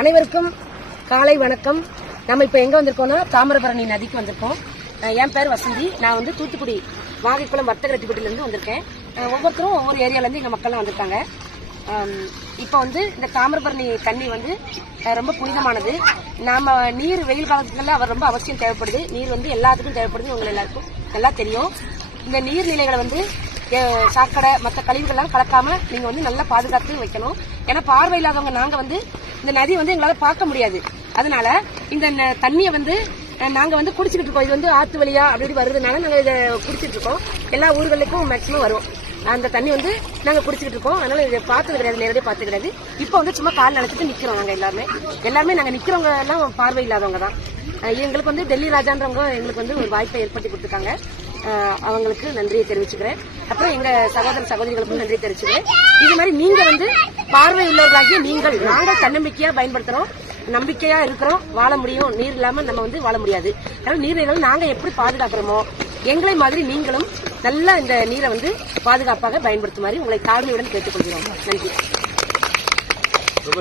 அனைவருக்கும் காலை வணக்கம். நம்ம இப்ப எங்க வந்திருக்கோம்னா தாமிரபரணி நதிக்கு வந்திருக்கோம். என் பேர் வசந்தி. நான் வந்து தூத்துக்குடி வாகைக்குளம் வர்த்தக ரெட்டிப்பட்டில இருந்து வந்திருக்கேன். ஒவ்வொருத்தரும் ஒவ்வொரு ஏரியால இருந்து எங்க மக்கள்லாம் வந்திருக்காங்க. இப்ப வந்து இந்த தாமிரபரணி தண்ணி வந்து ரொம்ப புனிதமானது. நாம நீர் வெயில் காலத்துல அவர் ரொம்ப அவசியம் தேவைப்படுது. நீர் வந்து எல்லாத்துக்கும் தேவைப்படுது. உங்களுக்கு எல்லாருக்கும் நல்லா தெரியும். இந்த நீர்நிலைகளை வந்து சாக்கடை மற்ற கழிவுகள்லாம் கலக்காம நீங்க வந்து நல்லா பாதுகாத்து வைக்கணும். ஏன்னா பார்வை இல்லாதவங்க நாங்க வந்து இந்த நதி வந்து எங்களால பார்க்க முடியாது. அதனால இந்த தண்ணியை வந்து நாங்க வந்து குடிச்சிட்டு இருக்கோம். இது வந்து ஆத்து வழியா அப்படி வருதுனால நாங்க இதை குடிச்சிட்டு இருக்கோம். எல்லா ஊர்களுக்கும் மேக்சிமம் வரும் அந்த தண்ணி வந்து நாங்க குடிச்சிட்டு இருக்கோம். அதனால இதை பார்த்தது கிடையாது, நேரடியாக பார்த்தது கிடையாது. இப்போ வந்து சும்மா கால் நினைச்சிட்டு நிக்கிறோம். நாங்க எல்லாருமே நாங்க நிக்கிறவங்க எல்லாம் பார்வை இல்லாதவங்க தான். எங்களுக்கு வந்து டெல்லி ராஜான்றவங்க எங்களுக்கு வந்து ஒரு வாய்ப்பை ஏற்படுத்தி கொடுத்துருக்காங்க. அவங்களுக்கு நன்றியை தெரிவிச்சுக்கிறேன். அப்புறம் எங்க சகோதர சகோதரிகளுக்கும் நன்றியை தெரிவிச்சுக்கிறேன். இது மாதிரி நீங்க வந்து பார்வை உள்ளவர்களாகிய நாங்கள் தன்னம்பிக்கையா பயன்படுத்துறோம், நம்பிக்கையா இருக்கிறோம், வாழ முடியும். நீர் இல்லாம நம்ம வந்து வாழ முடியாது. அதனால நீர்நிலைகள் நாங்க எப்படி பாதுகாக்கிறோமோ எங்களை மாதிரி நீங்களும் நல்லா இந்த நீரை வந்து பாதுகாப்பாக பயன்படுத்துமாறு உங்களை தாழ்மையுடன் கேட்டுக்கொள்கிறோம். நன்றி.